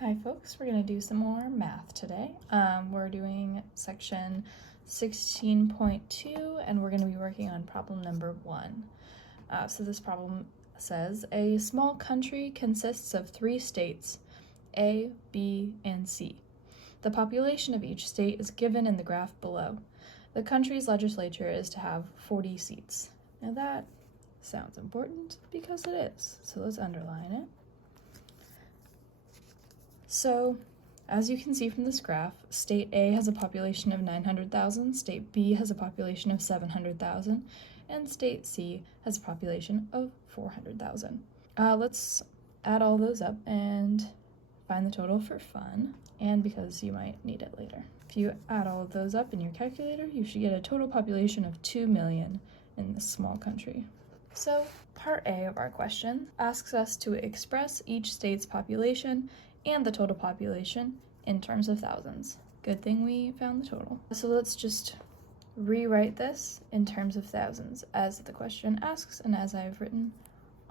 Hi folks, we're going to do some more math today. We're doing section 16.2 and we're going to be working on problem number 1. So this problem says a small country consists of 3 states, A, B, and C. The population of each state is given in the graph below. The country's legislature is to have 40 seats. Now that sounds important because it is, so let's underline it. So, as you can see from this graph, state A has a population of 900,000, state B has a population of 700,000, and state C has a population of 400,000. Let's add all those up and find the total for fun, and because you might need it later. If you add all of those up in your calculator, you should get a total population of 2 million in this small country. So, part A of our question asks us to express each state's population and the total population in terms of thousands. Good thing we found the total. So let's just rewrite this in terms of thousands as the question asks and as I've written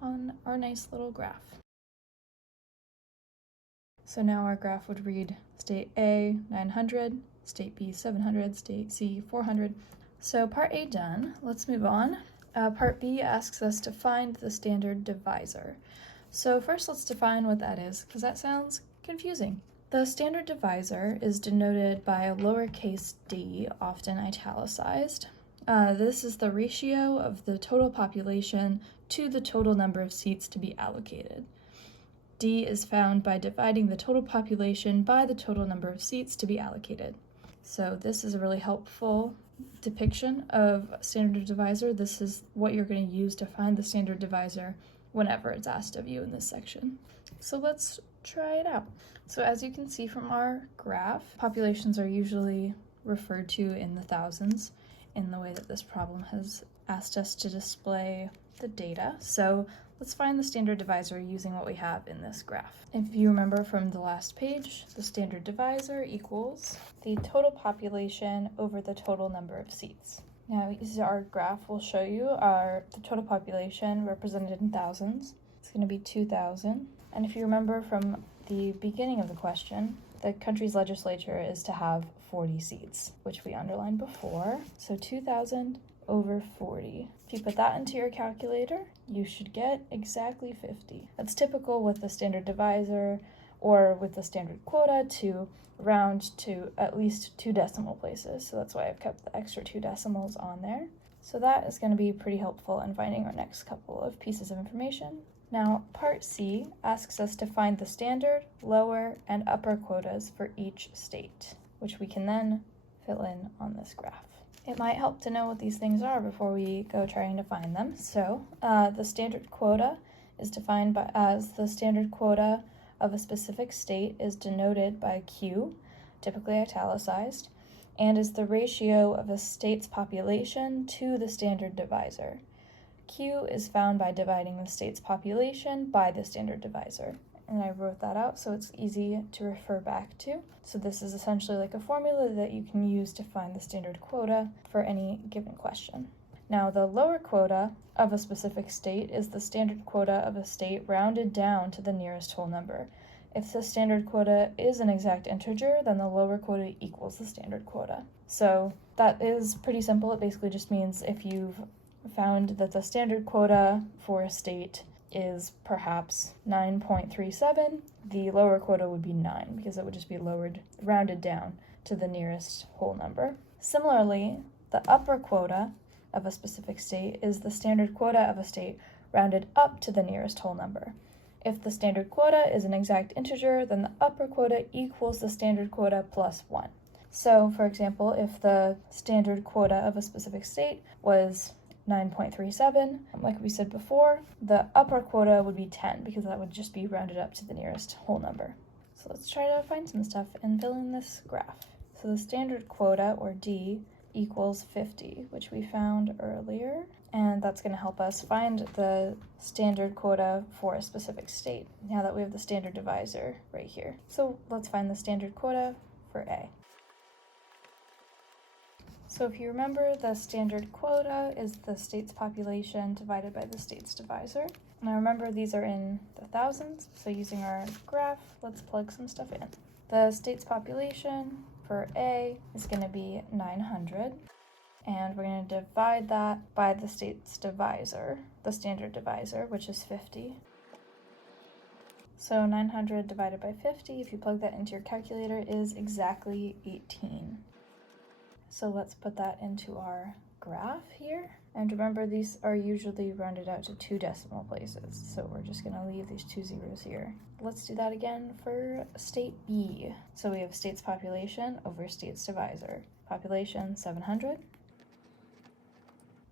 on our nice little graph. So now our graph would read state A 900, state B 700, state C 400. So part A done, let's move on. Part B asks us to find the standard divisor. So first let's define what that is, because that sounds confusing. The standard divisor is denoted by a lowercase d, often italicized. This is the ratio of the total population to the total number of seats to be allocated. D is found by dividing the total population by the total number of seats to be allocated. So this is a really helpful depiction of standard divisor. This is what you're going to use to find the standard divisor whenever it's asked of you in this section. So let's try it out. So as you can see from our graph, populations are usually referred to in the thousands in the way that this problem has asked us to display the data. So let's find the standard divisor using what we have in this graph. If you remember from the last page, the standard divisor equals the total population over the total number of seats. Now, our graph will show you the total population represented in thousands. It's going to be 2,000. And if you remember from the beginning of the question, the country's legislature is to have 40 seats, which we underlined before. So 2,000 over 40. If you put that into your calculator, you should get exactly 50. That's typical with the standard divisor or with the standard quota to round to at least 2 decimal places. So that's why I've kept the extra 2 decimals on there. So that is going to be pretty helpful in finding our next couple of pieces of information. Now, part C asks us to find the standard, lower, and upper quotas for each state, which we can then fill in on this graph. It might help to know what these things are before we go trying to find them. So, the standard quota is defined as the standard quota of a specific state is denoted by Q, typically italicized, and is the ratio of a state's population to the standard divisor. Q is found by dividing the state's population by the standard divisor. And I wrote that out so it's easy to refer back to. So this is essentially like a formula that you can use to find the standard quota for any given question. Now, the lower quota of a specific state is the standard quota of a state rounded down to the nearest whole number. If the standard quota is an exact integer, then the lower quota equals the standard quota. So that is pretty simple. It basically just means if you've found that the standard quota for a state is perhaps 9.37, the lower quota would be 9 because it would just be rounded down to the nearest whole number. Similarly, the upper quota of a specific state is the standard quota of a state rounded up to the nearest whole number. If the standard quota is an exact integer, then the upper quota equals the standard quota plus 1. So, for example, if the standard quota of a specific state was 9.37, like we said before, the upper quota would be 10 because that would just be rounded up to the nearest whole number. So let's try to find some stuff and fill in this graph. So the standard quota, or D, equals 50, which we found earlier, and that's going to help us find the standard quota for a specific state now that we have the standard divisor right here. So let's find the standard quota for A. So if you remember, the standard quota is the state's population divided by the state's divisor. Now remember, these are in the thousands, so using our graph, let's plug some stuff in. The state's population for A is going to be 900, and we're going to divide that by the state's divisor, the standard divisor, which is 50. So 900 divided by 50, if you plug that into your calculator, is exactly 18. So let's put that into our graph here. And remember, these are usually rounded out to 2 decimal places, so we're just going to leave these 2 zeros here. Let's do that again for state B. So we have state's population over state's divisor. Population 700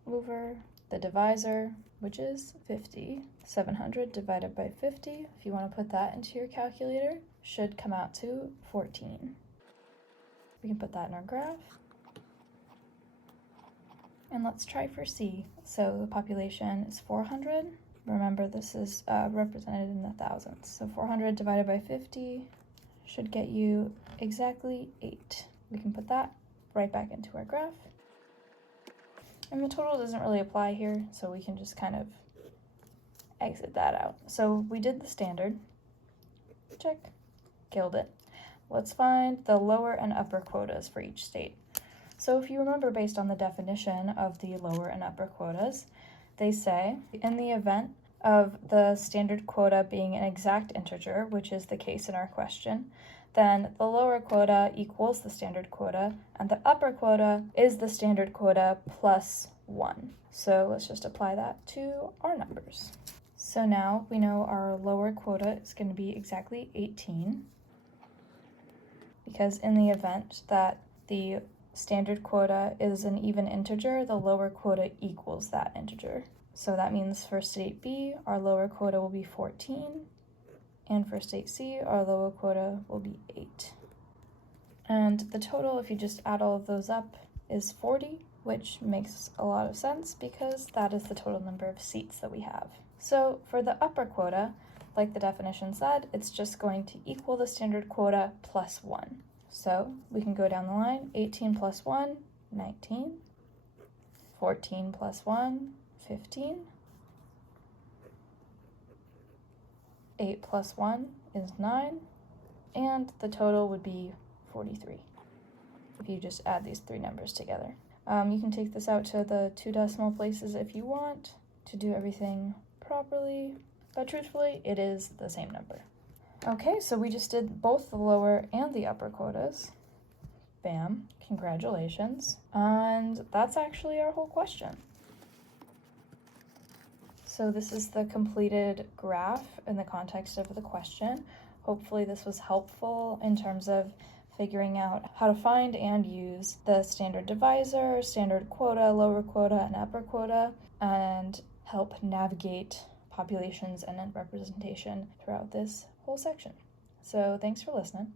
over the divisor, which is 50. 700 divided by 50, if you want to put that into your calculator, should come out to 14. We can put that in our graph. And let's try for C. So the population is 400. Remember, this is represented in the thousands. So 400 divided by 50 should get you exactly 8. We can put that right back into our graph. And the total doesn't really apply here, so we can just kind of exit that out. So we did the standard. Check. Killed it. Let's find the lower and upper quotas for each state. So if you remember, based on the definition of the lower and upper quotas, they say in the event of the standard quota being an exact integer, which is the case in our question, then the lower quota equals the standard quota, and the upper quota is the standard quota plus 1. So let's just apply that to our numbers. So now we know our lower quota is going to be exactly 18, because in the event that the standard quota is an even integer, the lower quota equals that integer. So that means for state B, our lower quota will be 14, and for state C, our lower quota will be 8. And the total, if you just add all of those up, is 40, which makes a lot of sense because that is the total number of seats that we have. So for the upper quota, like the definition said, it's just going to equal the standard quota plus 1. So we can go down the line. 18 plus 1, 19. 14 plus 1, 15. 8 plus 1 is 9. And the total would be 43 if you just add these 3 numbers together. You can take this out to the 2 decimal places if you want to do everything properly, but truthfully, it is the same number. Okay, so we just did both the lower and the upper quotas. Bam, congratulations. And that's actually our whole question. So this is the completed graph in the context of the question. Hopefully this was helpful in terms of figuring out how to find and use the standard divisor, standard quota, lower quota, and upper quota, and help navigate populations and representation throughout this whole section. So thanks for listening.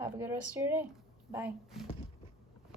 Have a good rest of your day. Bye.